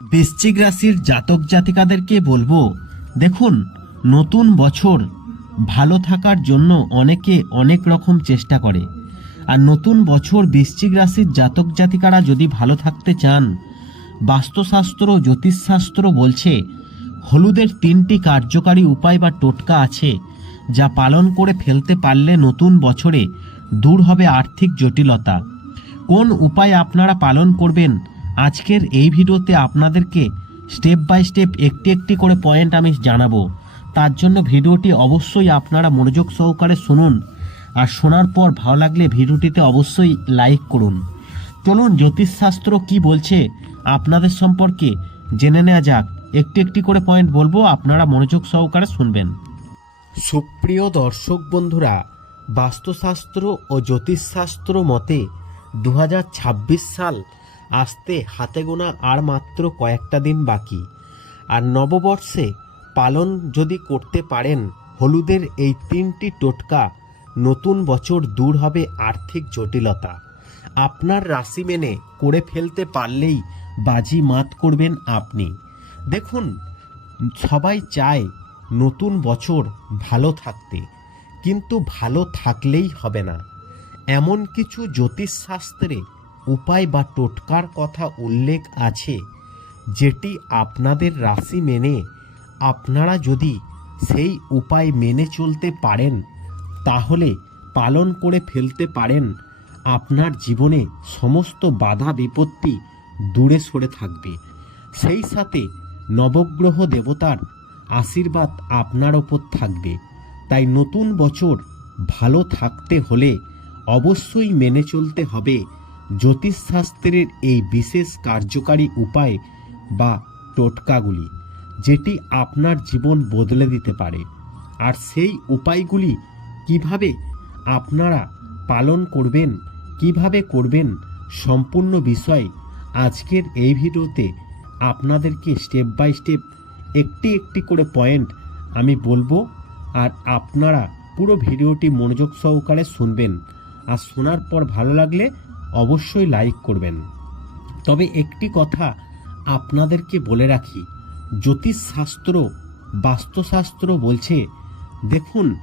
বৃশ্চিক রাশির জাতক জাতিকাদেরকে বলব, দেখুন, নতুন বছর, ভালো থাকার জন্য অনেকে অনেক রকম চেষ্টা করে। আর নতুন বছর বৃশ্চিক রাশির জাতক জাতিকারা যদি ভালো থাকতে চান, বাস্তুশাস্ত্র জ্যোতিষশাস্ত্র বলছে, হলুদের তিনটি কার্যকারী উপায় বা টোটকা আছে, যা পালন করে ফেলতে পারলে নতুন বছরে দূর হবে আর্থিক জটিলতা। কোন উপায় আপনারা পালন করবেন আজকের এই ভিডিওতে আপনাদেরকে স্টেপ বাই স্টেপ একটি একটি করে পয়েন্ট আমি জানাব। তার জন্য ভিডিওটি অবশ্যই আপনারা মনোযোগ সহকারে শুনুন। আর শোনার পর ভালো লাগলে ভিডিওটিতে অবশ্যই লাইক করুন। চলুন জ্যোতিষশাস্ত্র কি বলছে আপনাদের সম্পর্কে জেনে নেওয়া যাক। একটি একটি করে পয়েন্ট বলব, আপনারা মনোযোগ সহকারে শুনবেন। সুপ্রিয় দর্শক বন্ধুরা, বাস্তুশাস্ত্র ও জ্যোতিষশাস্ত্র মতে দু হাজার ছাব্বিশ সাল আসতে হাতে গোনা আর মাত্র কয়েকটা দিন বাকি। আর নববর্ষে পালন যদি করতে পারেন, হলুদের এই তিনটি টোটকা নতুন বছর দূর হবে আর্থিক জটিলতা। আপনার রাশি মেনে করে ফেলতে পারলেই বাজি মাত করবেন আপনি। দেখুন, সবাই চায় নতুন বছর ভালো থাকতে, কিন্তু ভালো থাকলেই হবে না। এমন কিছু জ্যোতিষশাস্ত্রে উপায় বা টোটকার কথা উল্লেখ আছে যেটি আপনাদের রাশি মেনে আপনারা যদি সেই উপায় মেনে চলতে পারেন, তাহলে পালন করে ফেলতে পারেন। আপনার জীবনে সমস্ত বাধা বিপত্তি দূরে সরে থাকবে। সেই সাথে নবগ্রহ দেবতার আশীর্বাদ আপনার ওপর থাকবে। তাই নতুন বছর ভালো থাকতে হলে অবশ্যই মেনে চলতে হবে। জ্যোতিষশাস্ত্রের এই বিশেষ কার্যকারী উপায় বা টোটকাগুলি, যেটি আপনার জীবন বদলে দিতে পারে। আর সেই উপায়গুলি কীভাবে আপনারা পালন করবেন, কীভাবে করবেন সম্পূর্ণ বিষয় আজকের এই ভিডিওতে আপনাদেরকে স্টেপ বাই স্টেপ একটি একটি করে পয়েন্ট আমি বলব, আর আপনারা পুরো ভিডিওটি মনোযোগ সহকারে শুনবেন। আর শোনার পর ভালো লাগলে অবশ্যই লাইক করবেন। তবে একটি কথা আপনাদেরকে বলে রাখি, জ্যোতিষশাস্ত্র, বাস্তুশাস্ত্র বলছে, দেখুন,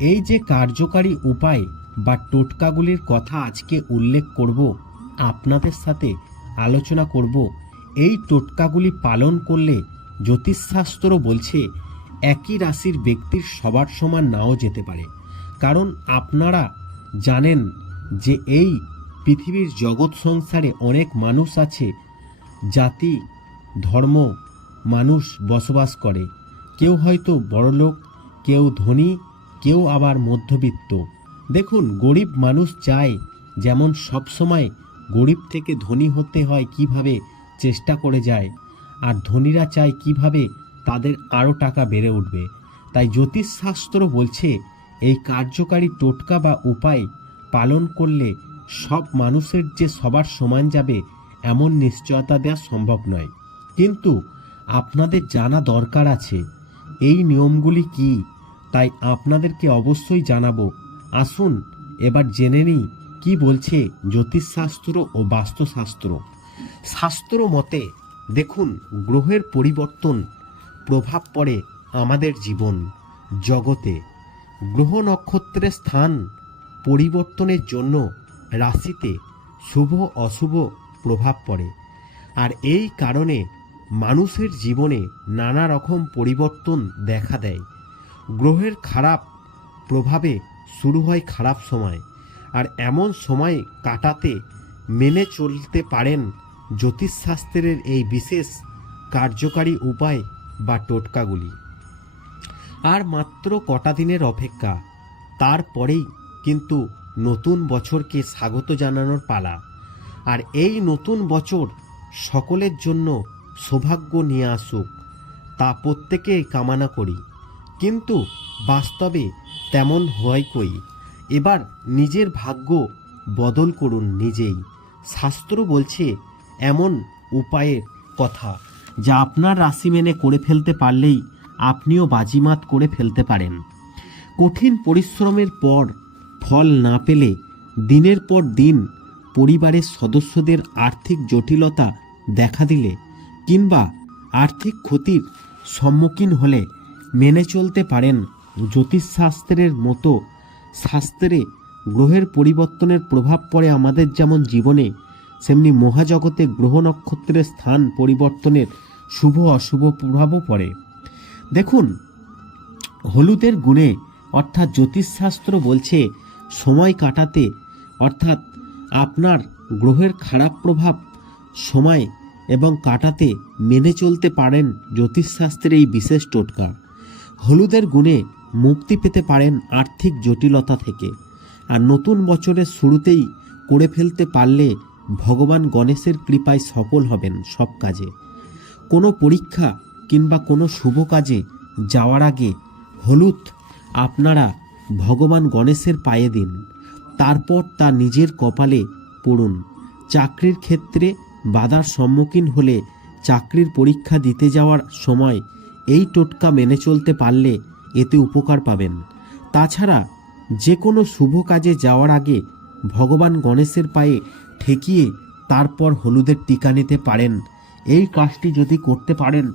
এই যে কার্যকারী উপায় বা টোটকাগুলির কথা আজকে উল্লেখ করব, আপনাদের সাথে আলোচনা করব, এই টোটকাগুলি পালন করলে জ্যোতিষশাস্ত্র বলছে, একই রাশির ব্যক্তির সবার সমান নাও যেতে পারে। কারণ আপনারা জানেন যে এই পৃথিবীর জগৎ সংসারে অনেক মানুষ আছে, জাতি, ধর্ম, মানুষ বসবাস করে। কেউ হয়তো বড়লোক, কেউ ধনী, কেউ আবার মধ্যবিত্ত। দেখুন, গরিব মানুষ চায় যেমন সবসময় গরিব থেকে ধনী হতে হয় কীভাবে চেষ্টা করে যায়, আর ধনীরা চায় কীভাবে তাদের আরও টাকা বেড়ে উঠবে। তাই জ্যোতিষশাস্ত্র বলছে, এই কার্যকারী টোটকা বা উপায় পালন করলে সব মানুষের যে সবার সমান যাবে, এমন নিশ্চয়তা দেওয়া সম্ভব নয়। কিন্তু আপনাদের জানা দরকার আছে। এই নিয়মগুলি কি? তাই আপনাদেরকে অবশ্যই জানাব। আসুন, এবার জেনে নিই কি বলছে জ্যোতিষশাস্ত্র ও বাস্তুশাস্ত্র। শাস্ত্র মতে, দেখুন, গ্রহের পরিবর্তন প্রভাব পড়ে আমাদের জীবন, জগতে। গ্রহ নক্ষত্রের স্থান পরিবর্তনের জন্য রাশিতে শুভ অশুভ প্রভাব পড়ে। আর এই কারণে মানুষের জীবনে নানা রকম পরিবর্তন দেখা দেয়। গ্রহের খারাপ প্রভাবে শুরু হয় খারাপ সময়। আর এমন সময় কাটাতে, মেনে চলতে পারেন জ্যোতিষশাস্ত্রের এই বিশেষ কার্যকারী উপায় বা টোটকাগুলি। আর মাত্র কটা দিনের অপেক্ষা, তারপরেই কিন্তু নতুন বছরকে স্বাগত জানানোর পালা। আর এই নতুন বছর সকলের জন্য সৌভাগ্য নিয়ে আসুক, তা প্রত্যেকে কামনা করি। কিন্তু বাস্তবে তেমন হয় কই? এবার নিজের ভাগ্য বদল করুন নিজেই। শাস্ত্র বলছে, এমন উপায়ের কথা, যা আপনার রাশি মেনে করে ফেলতে পারলেই আপনিও বাজিমাত করে ফেলতে পারেন। কঠিন পরিশ্রমের পর ফল না পেলে দিনের পর দিন পরিবারের সদস্যদের আর্থিক জটিলতা দেখা দিলে কিংবা আর্থিক ক্ষতির সম্মুখীন হলে মেনে চলতে পারেন জ্যোতিষশাস্ত্রের মতো। শাস্ত্রে গ্রহের পরিবর্তনের প্রভাব পড়ে আমাদের যেমন জীবনে, সেমনি মহাজগতে গ্রহ নক্ষত্রের স্থান পরিবর্তনের শুভ অশুভ প্রভাবও পড়ে। দেখুন, হলুদের গুণে অর্থাৎ জ্যোতিষশাস্ত্র বলছে সময় কাটাতে, অর্থাৎ আপনার গ্রহের খারাপ প্রভাব সময় এবং কাটাতে মেনে চলতে পারেন জ্যোতিষশাস্ত্রের এই বিশেষ টোটকা। হলুদের গুণে মুক্তি পেতে পারেন আর্থিক জটিলতা থেকে। আর নতুন বছরের শুরুতেই করে ফেলতে পারলে ভগবান গণেশের কৃপায় সফল হবেন সব কাজে। কোনো পরীক্ষা কিংবা কোনো শুভ কাজে যাওয়ার আগে হলুদ আপনারা ভগবান গণেশের পায়ে দিন, তারপর তা নিজের কপালে পড়ুন। চাকরির ক্ষেত্রে বাধার সম্মুখীন হলে চাকরির পরীক্ষা দিতে যাওয়ার সময় এই টোটকা মেনে চলতে পারলে এতে উপকার পাবেন। তাছাড়া যে কোনো শুভ কাজে যাওয়ার আগে ভগবান গণেশের পায়ে ঠেকিয়ে তারপর হলুদের টিকা নিতে পারেন। এই কাজটি যদি করতে পারেন,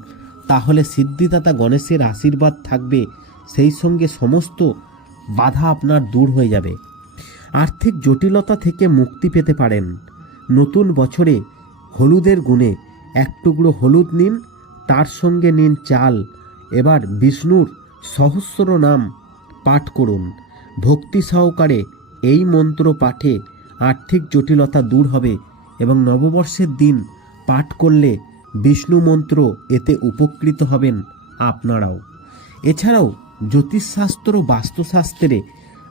তাহলে সিদ্ধিদাতা গণেশের আশীর্বাদ থাকবে। সেই সঙ্গে সমস্ত বাধা আপনার দূর হয়ে যাবে। আর্থিক জটিলতা থেকে মুক্তি পেতে পারেন। নতুন বছরে হলুদের গুণে এক টুকরো হলুদ নিন, তার সঙ্গে নিন চাল। এবার বিষ্ণুর সহস্র নাম পাঠ করুন। ভক্তি সহকারে এই মন্ত্র পাঠে আর্থিক জটিলতা দূর হবে এবং নববর্ষের দিন পাঠ করলে বিষ্ণু মন্ত্র এতে উপকৃত হবেন আপনারাও। এছাড়াও জ্যোতিষশাস্ত্র বাস্তুশাস্ত্রে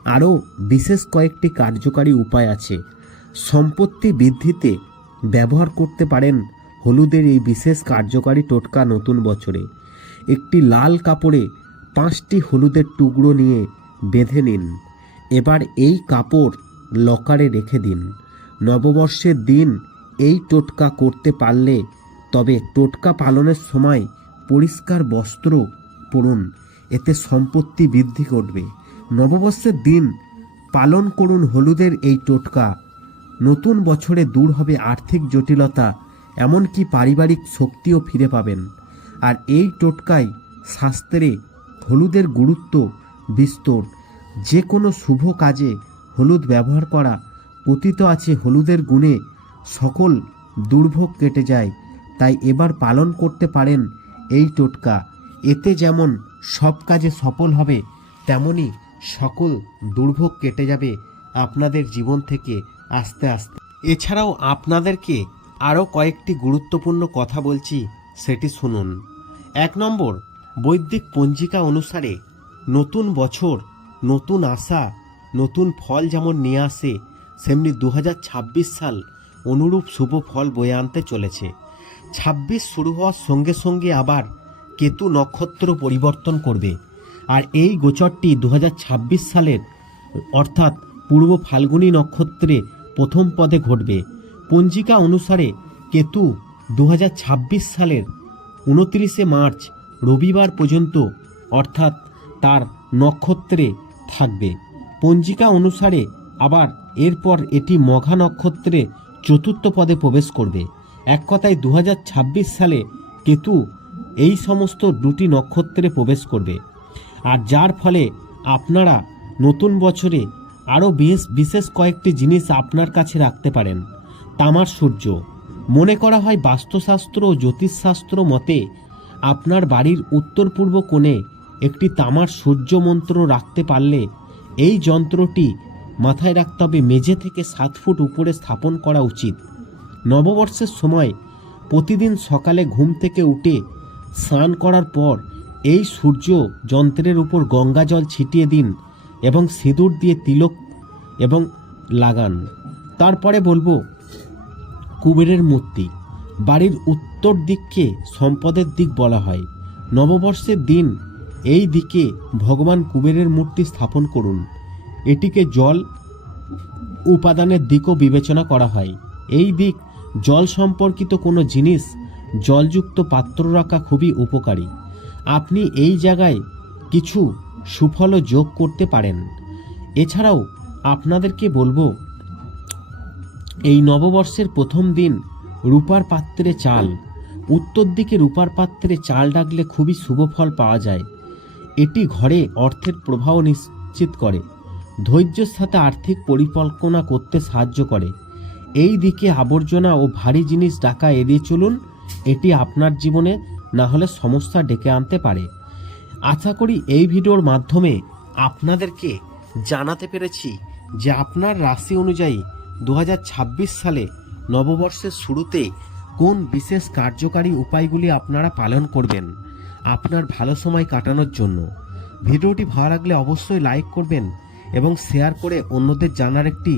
আরও বিশেষ কয়েকটি কার্যকারী উপায় আছে। সম্পত্তি বৃদ্ধিতে ব্যবহার করতে পারেন হলুদের এই বিশেষ কার্যকারী টোটকা নতুন বছরে। একটি লাল কাপড়ে পাঁচটি হলুদের টুকরো নিয়ে বেঁধে নিন। এবার এই কাপড় লকারে রেখে দিন। নববর্ষের দিন এই টোটকা করতে পারলে তবে টোটকা পালনের সময় পরিষ্কার বস্ত্র পরুন। এতে সম্পত্তি বৃদ্ধি করবে নববর্ষের দিন পালন করুন হলুদের এই টোটকা। নতুন বছরে দূর হবে আর্থিক জটিলতা, এমনকি পারিবারিক শক্তিও ফিরে পাবেন। আর এই টোটকায় শাস্ত্রে হলুদের গুরুত্ব বিস্তর। যে কোনো শুভ কাজে হলুদ ব্যবহার করা, পতিত আছে হলুদের গুণে, সকল দুর্ভোগ কেটে যায়। তাই এবার পালন করতে পারেন এই টোটকা। এতে যেমন সব কাজে সফল হবে, তেমনি সকল দুর্ভোগ কেটে যাবে আপনাদের জীবন থেকে আস্তে আস্তে। এছাড়াও আপনাদেরকে আরও কয়েকটি গুরুত্বপূর্ণ কথা বলছি, সেটি শুনুন। এক নম্বর, বৈদিক পঞ্জিকা অনুসারে নতুন বছর, নতুন আশা, নতুন ফল যেমন নিয়ে আসে, সেমনি দু হাজার ছাব্বিশ সাল অনুরূপ শুভ ফল বয়ে আনতে চলেছে। ছাব্বিশ শুরু হওয়ার সঙ্গে সঙ্গে আবার কেতু নক্ষত্র পরিবর্তন করবে। আর এই গোচরটি দু হাজার ছাব্বিশ সালের, অর্থাৎ পূর্ব ফাল্গুনী নক্ষত্রে প্রথম পদে ঘটবে। পঞ্জিকা অনুসারে কেতু দু হাজার ছাব্বিশ সালের উনত্রিশে মার্চ রবিবার পর্যন্ত, অর্থাৎ তার নক্ষত্রে থাকবে। পঞ্জিকা অনুসারে আবার এরপর এটি মঘা নক্ষত্রে চতুর্থ পদে প্রবেশ করবে। এক কথায় দু হাজার ছাব্বিশ সালে কেতু এই সমস্ত দুটি নক্ষত্রে প্রবেশ করবে। আর যার ফলে আপনারা নতুন বছরে আরও বেশ বিশেষ কয়েকটি জিনিস আপনার কাছে রাখতে পারেন। তামার সূর্য। মনে করা হয় বাস্তুশাস্ত্র ও জ্যোতিষশাস্ত্র মতে আপনার বাড়ির উত্তর পূর্ব কোণে একটি তামার সূর্য মন্ত্র রাখতে পারলে এই যন্ত্রটি মাথায় রাখতে হবে মেঝে থেকে সাত ফুট উপরে স্থাপন করা উচিত। নববর্ষের সময় প্রতিদিন সকালে ঘুম থেকে উঠে স্নান করার পর এই সূর্য যন্ত্রের উপর গঙ্গা জল ছিটিয়ে দিন এবং সিঁদুর দিয়ে তিলক এবং লাগান। তারপরে বলব, কুবেরের মূর্তি। বাড়ির উত্তর দিককে সম্পদের দিক বলা হয়। নববর্ষের দিন এই দিকে ভগবান কুবেরের মূর্তি স্থাপন করুন। এটিকে জল উপাদানের দিকও বিবেচনা করা হয়। এই দিক জল সম্পর্কিত কোনো জিনিস জলযুক্ত পাত্র রাখা খুবই উপকারী। আপনি এই জায়গায় কিছু সুফলও যোগ করতে পারেন। এছাড়াও আপনাদেরকে বলব, এই নববর্ষের প্রথম দিন রূপার পাত্রে চাল, উত্তর দিকে রূপার পাত্রে চাল ডাকলে খুবই শুভ ফল পাওয়া যায়। এটি ঘরে অর্থের প্রবাহ নিশ্চিত করে, ধৈর্যের সাথে আর্থিক পরিকল্পনা করতে সাহায্য করে। এই দিকে আবর্জনা ও ভারী জিনিস ডাকা এড়িয়ে চলুন। এটি আপনার জীবনে না হলে সমস্যা ডেকে আনতে পারে। আশা করি এই ভিডিওর মাধ্যমে আপনাদেরকে জানাতে পেরেছি যে আপনার রাশি অনুযায়ী দু হাজার ছাব্বিশ সালে নববর্ষের শুরুতে কোন বিশেষ কার্যকারী উপায়গুলি আপনারা পালন করবেন আপনার ভালো সময় কাটানোর জন্য। ভিডিওটি ভালো লাগলে অবশ্যই লাইক করবেন এবং শেয়ার করে অন্যদের জানার একটি